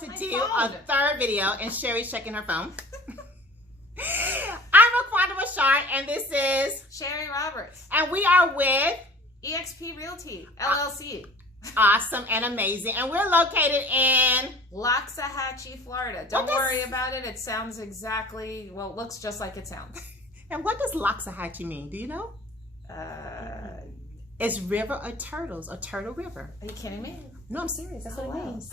to do a third video, and Sherry's checking her phone. I'm RoQuanda with Shari, and this is Shari Roberts. And we are with eXp Realty, LLC. Awesome and amazing. And we're located in Loxahatchee, Florida. Don't worry about it. It sounds exactly, well, it looks just like it sounds. And what does Loxahatchee mean? Do you know? It's river of turtles, a turtle river. Are you kidding me? No, I'm serious. That's what it means.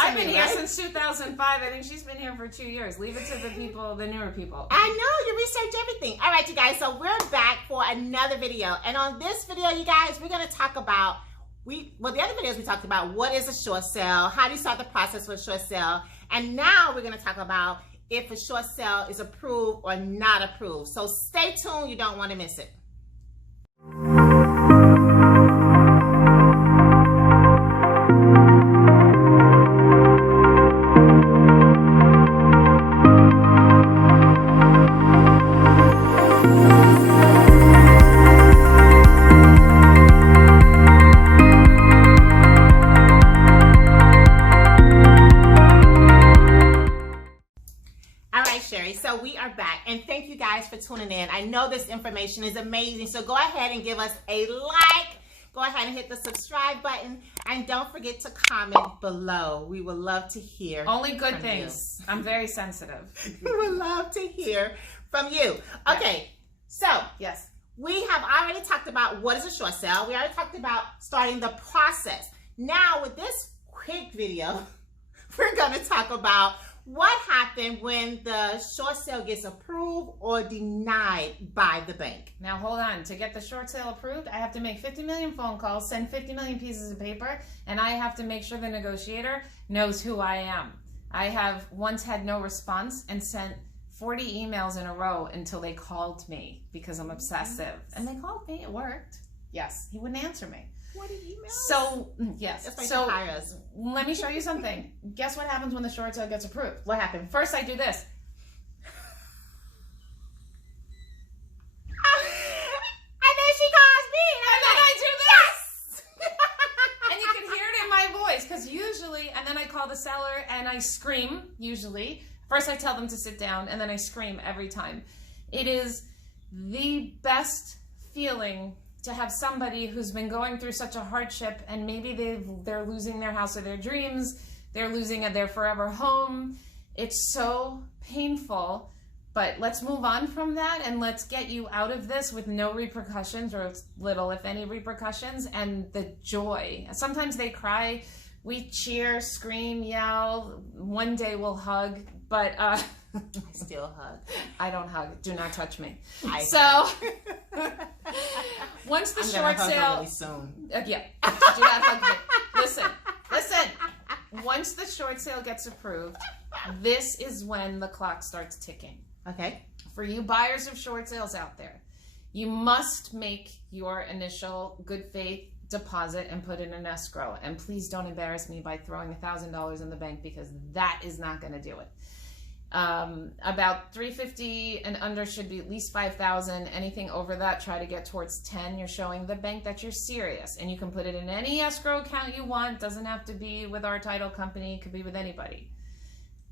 I've been here since 2005. I think she's been here for 2 years. Leave it to the people, the newer people. I know, you research everything. All right, you guys, so we're back for another video. And on this video, you guys, we're going to talk about, the other videos we talked about what is a short sale, how do you start the process for a short sale, and now we're going to talk about if a short sale is approved or not approved. So stay tuned, you don't want to miss it. So we are back, and thank you guys for tuning in. I know this information is amazing, so go ahead and give us a like, go ahead and hit the subscribe button, and don't forget to comment below. We would love to hear only good things. I'm very sensitive. We would love to hear from you. Okay, so yes, we have already talked about what is a short sale. We already talked about starting the process. Now with this quick video, we're going to talk about what happened when the short sale gets approved or denied by the bank. Now hold on, to get the short sale approved, I have to make 50 million phone calls, send 50 million pieces of paper, and I have to make sure the negotiator knows who I am. I have once had no response and sent 40 emails in a row until they called me because I'm obsessive. And they called me, it worked. Yes, he wouldn't answer me. 40 emails? So, yes. That's like so, hire us. let me show you something. Guess what happens when the short sale gets approved? What happened? First, I do this. And then she calls me. And then I do this. Yes! And you can hear it in my voice, because usually, and then I call the seller and I scream, usually. First, I tell them to sit down, and then I scream every time. It is the best feeling to have somebody who's been going through such a hardship, and maybe they're losing their house of their dreams, they're losing their forever home. It's so painful, but let's move on from that and let's get you out of this with no repercussions, or little, if any, repercussions, and the joy. Sometimes they cry, we cheer, scream, yell, one day we'll hug, but I still hug. I don't hug. Do not touch me. Once the short sale, really soon. Yeah, do not hug me. Listen. Once the short sale gets approved, this is when the clock starts ticking. Okay. For you buyers of short sales out there, you must make your initial good faith deposit and put in an escrow. And please don't embarrass me by throwing $1,000 in the bank, because that is not going to do it. About $350 and under should be at least $5,000. Anything over that, try to get towards 10. You're showing the bank that you're serious, and you can put it in any escrow account you want. Doesn't have to be with our title company, it could be with anybody.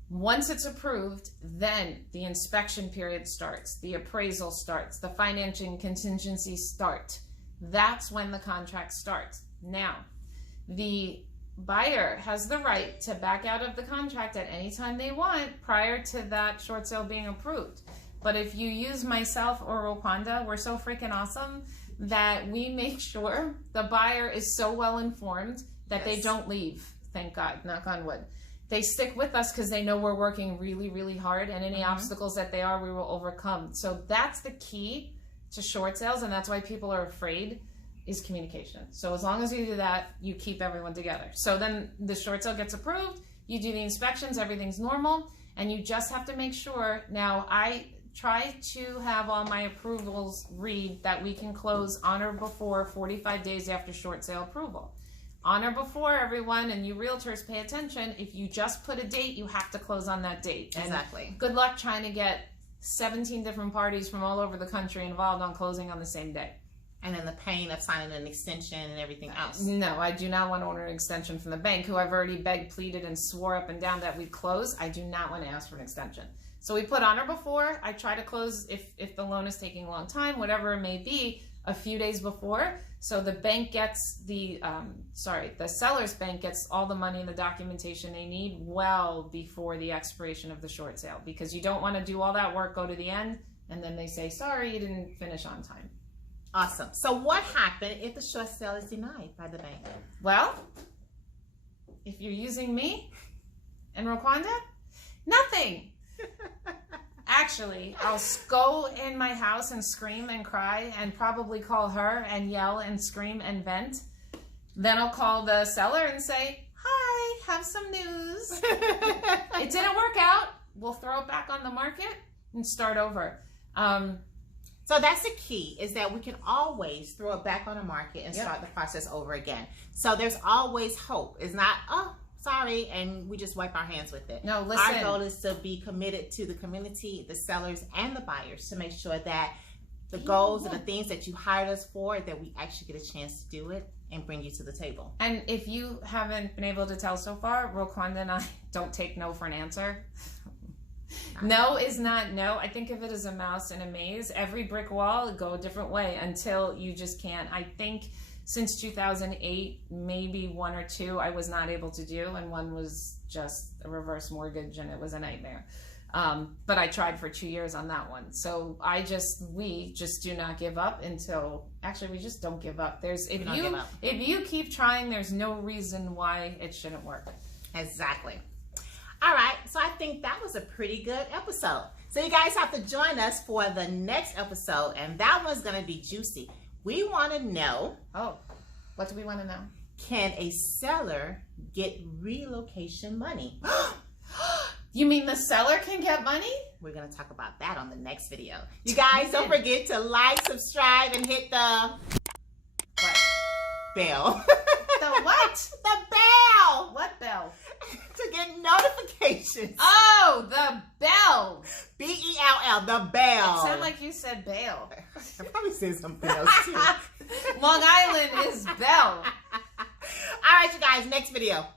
Once it's approved, then the inspection period starts, the appraisal starts, the financing contingencies start. That's when the contract starts. Now, the buyer has the right to back out of the contract at any time they want prior to that short sale being approved. But if you use myself or RoQuanda, we're so freaking awesome that we make sure the buyer is so well informed that they don't leave. Thank God, knock on wood. They stick with us because they know we're working really, really hard, and any obstacles that they are, we will overcome. So that's the key to short sales, and that's why people are afraid, is communication. So as long as you do that, you keep everyone together. So then the short sale gets approved, you do the inspections, everything's normal, and you just have to make sure. Now, I try to have all my approvals read that we can close on or before 45 days after short sale approval. On or before, everyone, and you realtors pay attention, if you just put a date, you have to close on that date. And exactly. Good luck trying to get 17 different parties from all over the country involved on closing on the same day. And then the pain of signing an extension and everything else. No, I do not want to order an extension from the bank, who I've already begged, pleaded, and swore up and down that we'd close. I do not want to ask for an extension. So we put on or before. I try to close if the loan is taking a long time, whatever it may be, a few days before. So the bank gets the seller's bank gets all the money and the documentation they need well before the expiration of the short sale, because you don't want to do all that work, go to the end, and then they say, sorry, you didn't finish on time. Awesome. So what happened if the short sale is denied by the bank? Well, if you're using me and RoQuanda, nothing. Actually, I'll go in my house and scream and cry and probably call her and yell and scream and vent. Then I'll call the seller and say, hi, have some news. It didn't work out. We'll throw it back on the market and start over. So that's the key, is that we can always throw it back on the market and start the process over again. So there's always hope. It's not, oh, sorry, and we just wipe our hands with it. No, listen. Our goal is to be committed to the community, the sellers, and the buyers, to make sure that the goals and the things that you hired us for, that we actually get a chance to do it and bring you to the table. And if you haven't been able to tell so far, RoQuanda and I don't take no for an answer. No is not no. I think of it as a mouse in a maze. Every brick wall, go a different way until you just can't. I think since 2008, maybe one or two I was not able to do, and one was just a reverse mortgage, and it was a nightmare. But I tried for 2 years on that one. So we just do not give up until, actually we just don't give up. If you keep trying, there's no reason why it shouldn't work. Exactly. All right, so I think that was a pretty good episode. So you guys have to join us for the next episode, and that one's going to be juicy. We want to know. Oh, what do we want to know? Can a seller get relocation money? You mean the seller can get money? We're going to talk about that on the next video. You guys, don't forget to like, subscribe, and hit the bell. The what? The bell. What bell? To get notifications. Oh, the bell. B-E-L-L, the bell. It sounded like you said bail. I probably said something else too. Long Island is bell. All right, you guys, next video.